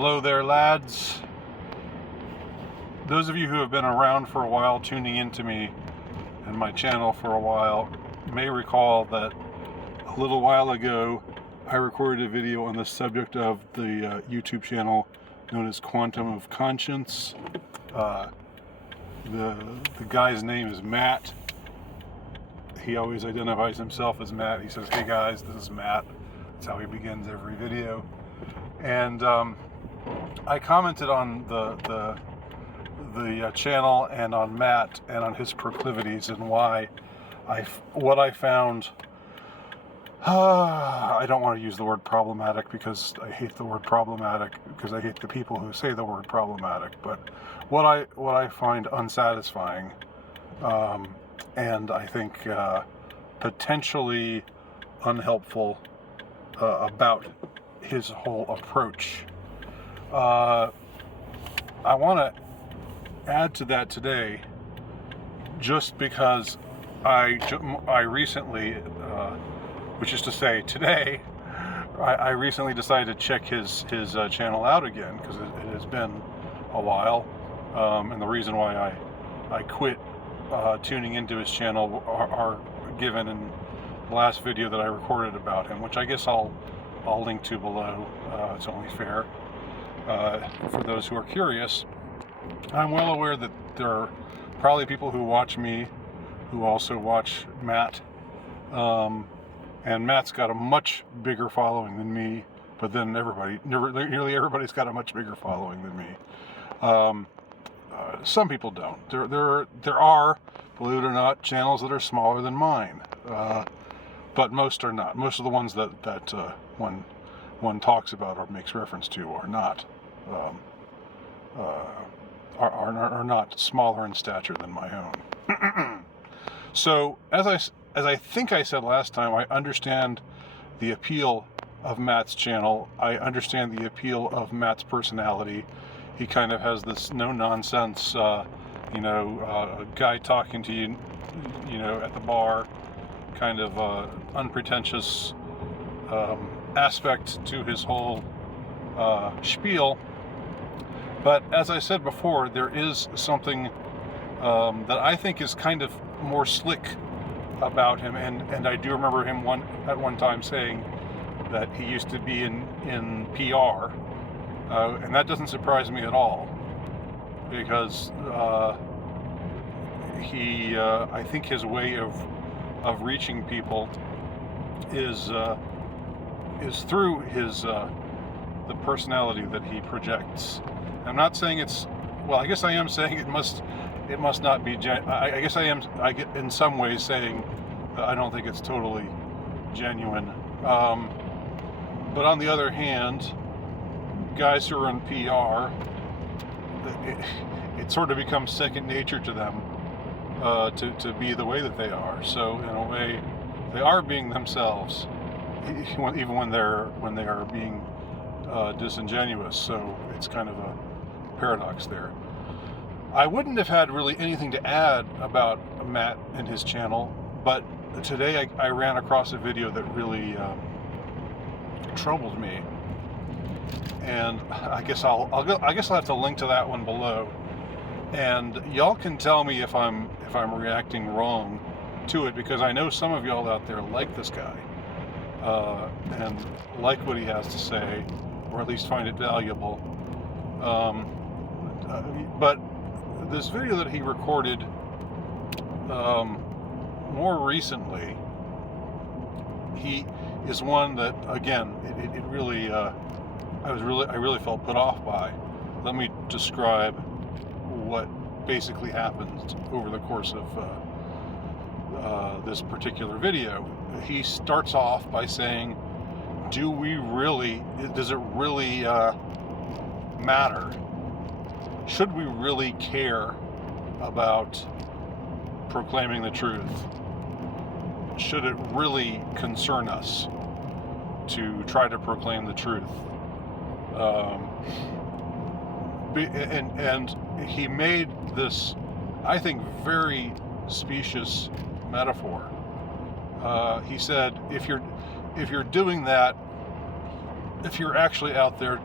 Hello there, lads. Those of you who have been around for a while, tuning into me and my channel for a while, may recall that a little while ago I recorded a video on the subject of the YouTube channel known as Quantum of Conscience. The guy's name is Matt. He always identifies himself as Matt. He says, "Hey guys, this is Matt." That's how he begins every video. And I commented on the channel and on Matt and on his proclivities and why what I found. I don't want to use the word problematic because I hate the word problematic because I hate the people who say the word problematic. But what I find unsatisfying, and I think potentially unhelpful about his whole approach. I want to add to that today, just because I recently, which is to say today, I recently decided to check his channel out again because it has been a while, and the reason why I quit tuning into his channel are given in the last video that I recorded about him, which I guess I'll link to below. It's only fair for those who are curious. I'm well aware that there are probably people who watch me who also watch Matt, and Matt's got a much bigger following than me, but then nearly everybody's got a much bigger following than me. Some people don't. There are, believe it or not, channels that are smaller than mine, but most are not. Most of the ones that one talks about or makes reference to are not. Are not smaller in stature than my own. So, as I think I said last time, I understand the appeal of Matt's channel. I understand the appeal of Matt's personality. He kind of has this no-nonsense, guy talking to you, at the bar, kind of unpretentious aspect to his whole spiel. But as I said before, there is something that I think is kind of more slick about him, and I do remember him at one time saying that he used to be in PR, and that doesn't surprise me at all, because I think his way of reaching people is through his the personality that he projects. I'm not saying I guess I am saying it must not be I guess I get in some ways saying that I don't think it's totally genuine. But on the other hand, guys who are in PR, it sort of becomes second nature to them to be the way that they are. So in a way, they are being themselves, even when they are being disingenuous. So it's kind of a paradox there. I wouldn't have had really anything to add about Matt and his channel, but today I ran across a video that really troubled me, and I guess I'll have to link to that one below, and y'all can tell me if I'm reacting wrong to it, because I know some of y'all out there like this guy and like what he has to say, or at least find it valuable. But this video that he recorded more recently, he is one that, again, it really I really felt put off by. Let me describe what basically happened over the course of this particular video. He starts off by saying, does it really matter? Should we really care about proclaiming the truth? Should it really concern us to try to proclaim the truth? And he made this, I think, very specious metaphor. He said, if you're doing that, if you're actually out there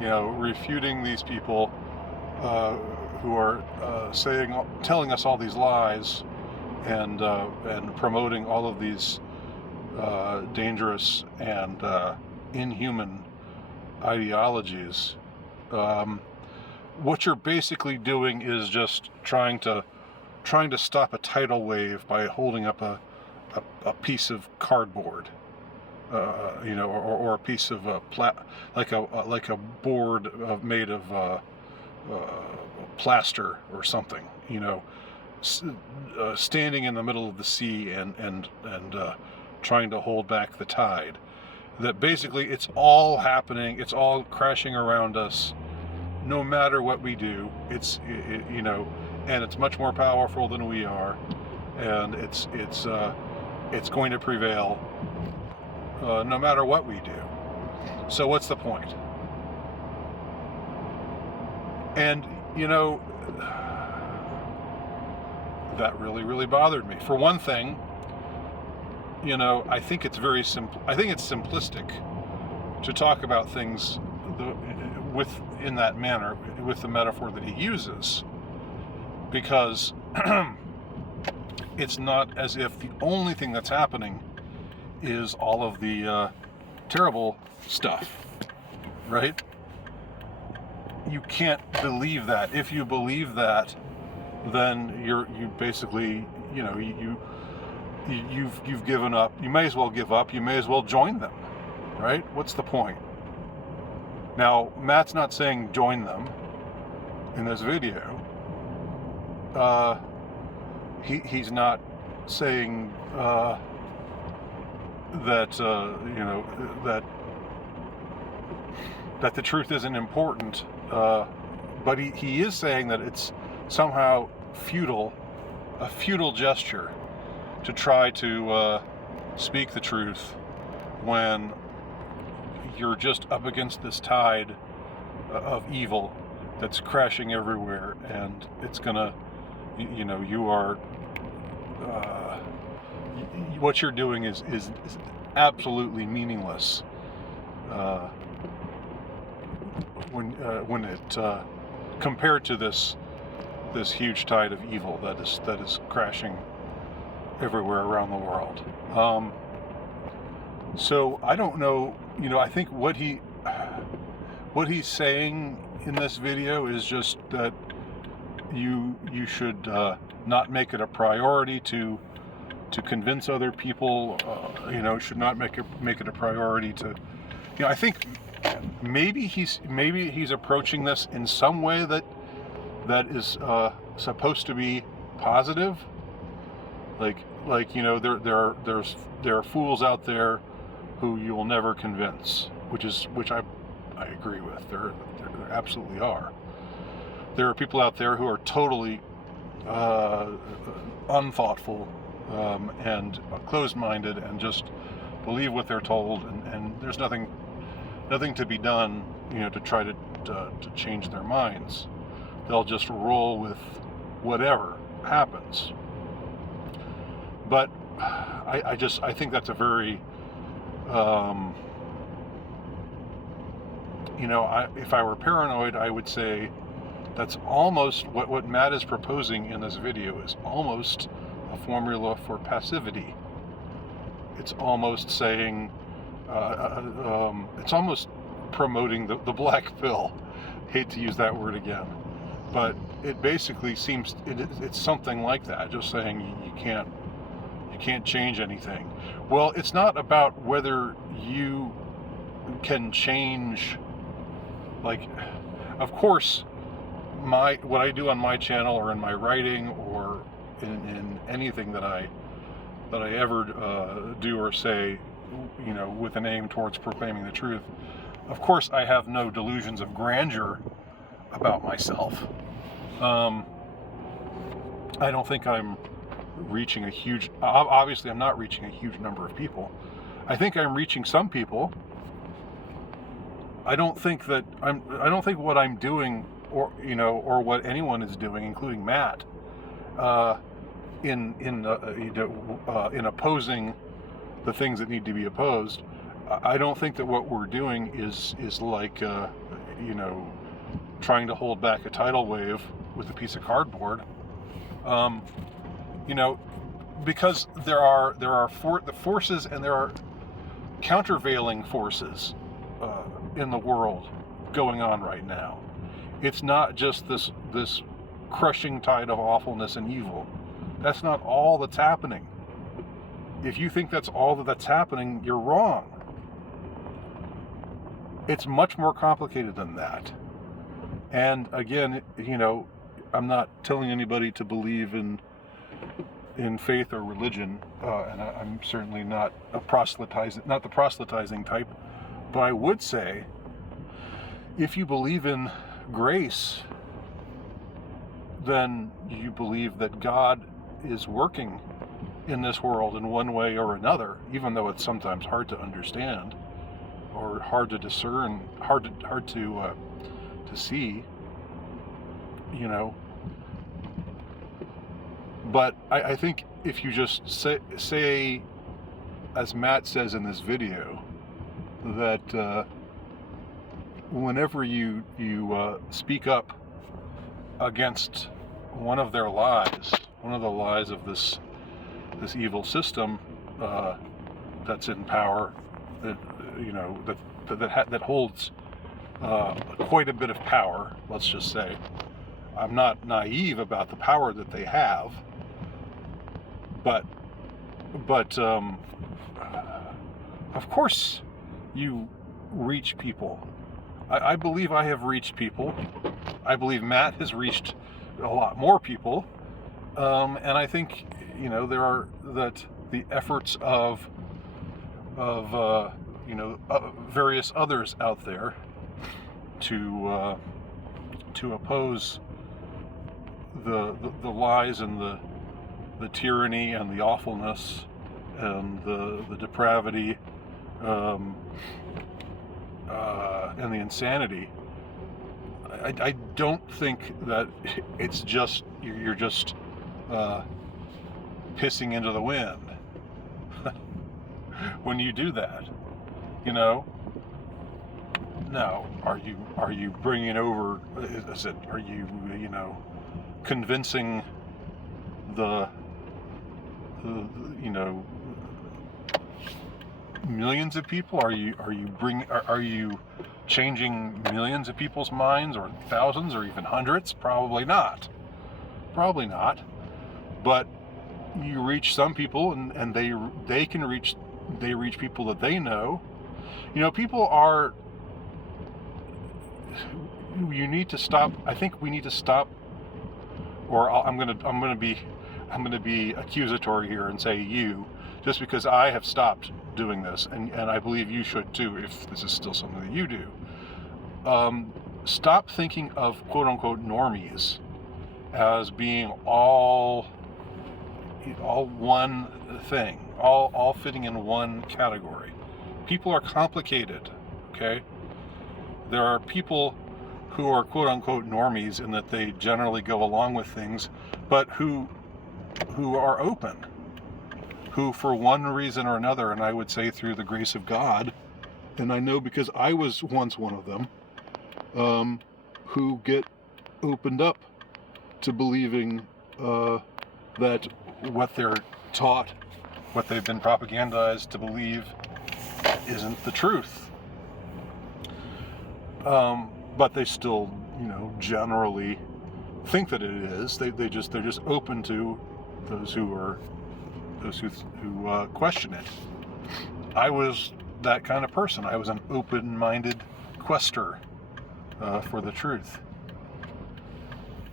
refuting these people who are telling us all these lies and promoting all of these dangerous and inhuman ideologies. What you're basically doing is just trying to stop a tidal wave by holding up a piece of cardboard, or a piece of like a board made of plaster or something, standing in the middle of the sea and trying to hold back the tide. That basically it's all happening, it's all crashing around us, no matter what we do. And it's much more powerful than we are, and it's going to prevail no matter what we do. So what's the point? And that really, really bothered me. For one thing, I think it's very simple. I think it's simplistic to talk about things in that manner, with the metaphor that he uses, because it's not as if the only thing that's happening is all of the terrible stuff, right? You can't believe that. If you believe that, then you basically, you've given up. You may as well give up. You may as well join them, right? What's the point? Now, Matt's not saying join them in this video. He's not saying that that the truth isn't important, but he is saying that it's somehow a futile gesture to try to speak the truth when you're just up against this tide of evil that's crashing everywhere, and it's gonna, you are, what you're doing is absolutely meaningless when it compared to this huge tide of evil that is crashing everywhere around the world. So I don't know, I think what he's saying in this video is just that you should not make it a priority to convince other people. Should not make it a priority to. I think maybe he's approaching this in some way that is supposed to be positive. Like there are fools out there who you will never convince, which I agree with. There absolutely are. There are people out there who are totally unthoughtful and closed-minded and just believe what they're told, and there's nothing to be done, to try to change their minds. They'll just roll with whatever happens. But I think that's a very if I were paranoid, I would say that's almost what Matt is proposing in this video is almost a formula for passivity. It's almost saying, it's almost promoting the black pill. Hate to use that word again, but it basically seems it's something like that. Just saying you can't change anything. Well, it's not about whether you can change. Like, of course, what I do on my channel or in my writing or in anything that I ever do or say, with an aim towards proclaiming the truth. Of course, I have no delusions of grandeur about myself. I don't think I'm reaching a huge. Obviously, I'm not reaching a huge number of people. I think I'm reaching some people. I don't think what I'm doing, or what anyone is doing, including Matt, in opposing the things that need to be opposed. I don't think that what we're doing is like trying to hold back a tidal wave with a piece of cardboard. Because there are the forces, and there are countervailing forces in the world going on right now. It's not just this crushing tide of awfulness and evil. That's not all that's happening. If you think that's all that's happening, you're wrong. It's much more complicated than that. And again, I'm not telling anybody to believe in faith or religion, and I'm certainly not the proselytizing type. But I would say, if you believe in grace, then you believe that God is working in this world in one way or another, even though it's sometimes hard to understand or hard to discern, hard to see, But I think if you just say, as Matt says in this video, that whenever you speak up against one of their lies, one of the lies of this evil system that's in power, that holds quite a bit of power, let's just say. I'm not naive about the power that they have, but of course you reach people. I believe I have reached people. I believe Matt has reached a lot more people, and I think there are the efforts of various others out there to oppose the lies and the tyranny and the awfulness and the depravity and the insanity. I don't think that it's just you're just pissing into the wind when you do that. Now, are you bringing over? Are you convincing the millions of people? Are you changing millions of people's minds, or thousands, or even hundreds? Probably not. But you reach some people, and they reach people that they know. People are. You need to stop. I think we need to stop. Or I'm gonna be accusatory here and say you, just because I have stopped doing this, and I believe you should too, if this is still something that you do. Stop thinking of quote unquote normies as being all one thing, all fitting in one category. People are complicated, okay? There are people who are quote unquote normies in that they generally go along with things, but who are open, who for one reason or another, and I would say through the grace of God, and I know because I was once one of them, who get opened up to believing that what they're taught, what they've been propagandized to believe, isn't the truth. But they still, generally think that it is. They're just open to those who question it. I was that kind of person. I was an open-minded quester for the truth,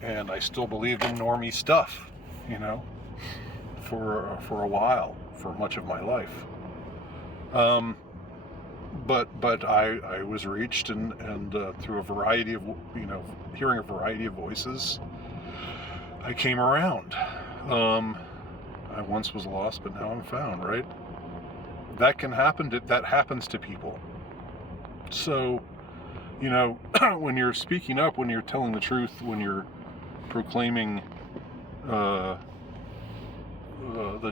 and I still believed in normie stuff, for a while, for much of my life. But I was reached, and through a variety of, hearing a variety of voices, I came around. I once was lost, but now I'm found, right? That can happen, that happens to people. So, when you're speaking up, when you're telling the truth, when you're proclaiming the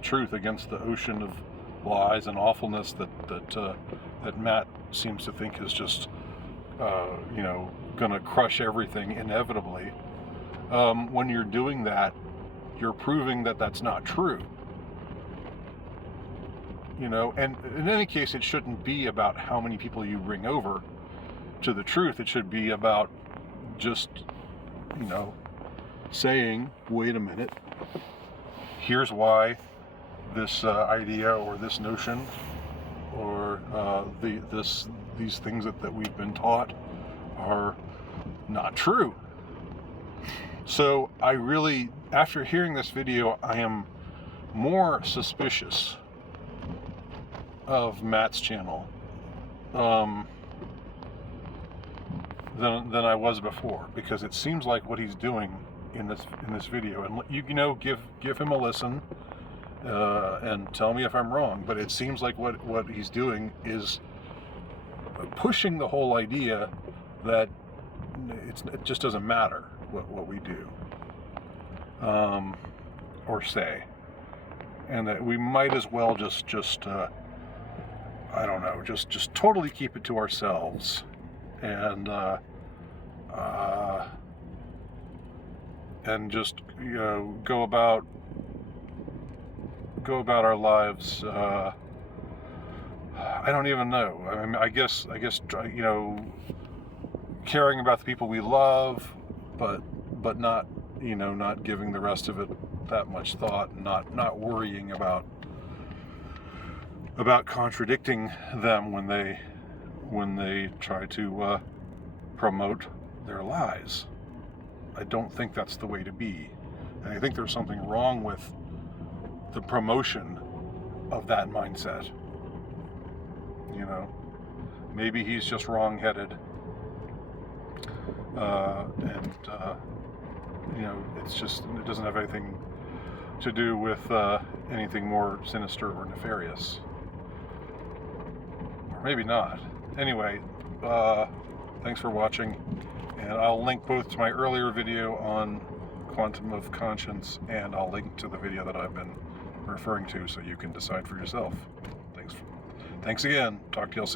truth against the ocean of lies and awfulness that Matt seems to think has just you know, gonna crush everything inevitably. When you're doing that, you're proving that that's not true. You know, and in any case, it shouldn't be about how many people you bring over to the truth. It should be about just, you know, saying, wait a minute, here's why this idea or this notion or these things that we've been taught are not true. So I really, after hearing this video, I am more suspicious of Matt's channel than I was before, because it seems like what he's doing in this video, and you know, give him a listen and tell me if I'm wrong, but it seems like what he's doing is pushing the whole idea that it just doesn't matter what we do or say, and that we might as well just I don't know, just totally keep it to ourselves, and just, you know, go about our lives. I don't even know. I mean, I guess, you know, caring about the people we love, but not, you know, not giving the rest of it that much thought, and not worrying about contradicting them when they try to promote their lies. I don't think that's the way to be, and I think there's something wrong with the promotion of that mindset. You know, maybe he's just wrong-headed, and you know, it doesn't have anything to do with anything more sinister or nefarious, or maybe not. Anyway, thanks for watching, and I'll link both to my earlier video on quantum of conscience, and I'll link to the video that I've been referring to, so you can decide for yourself. Thanks again. Talk to you all soon.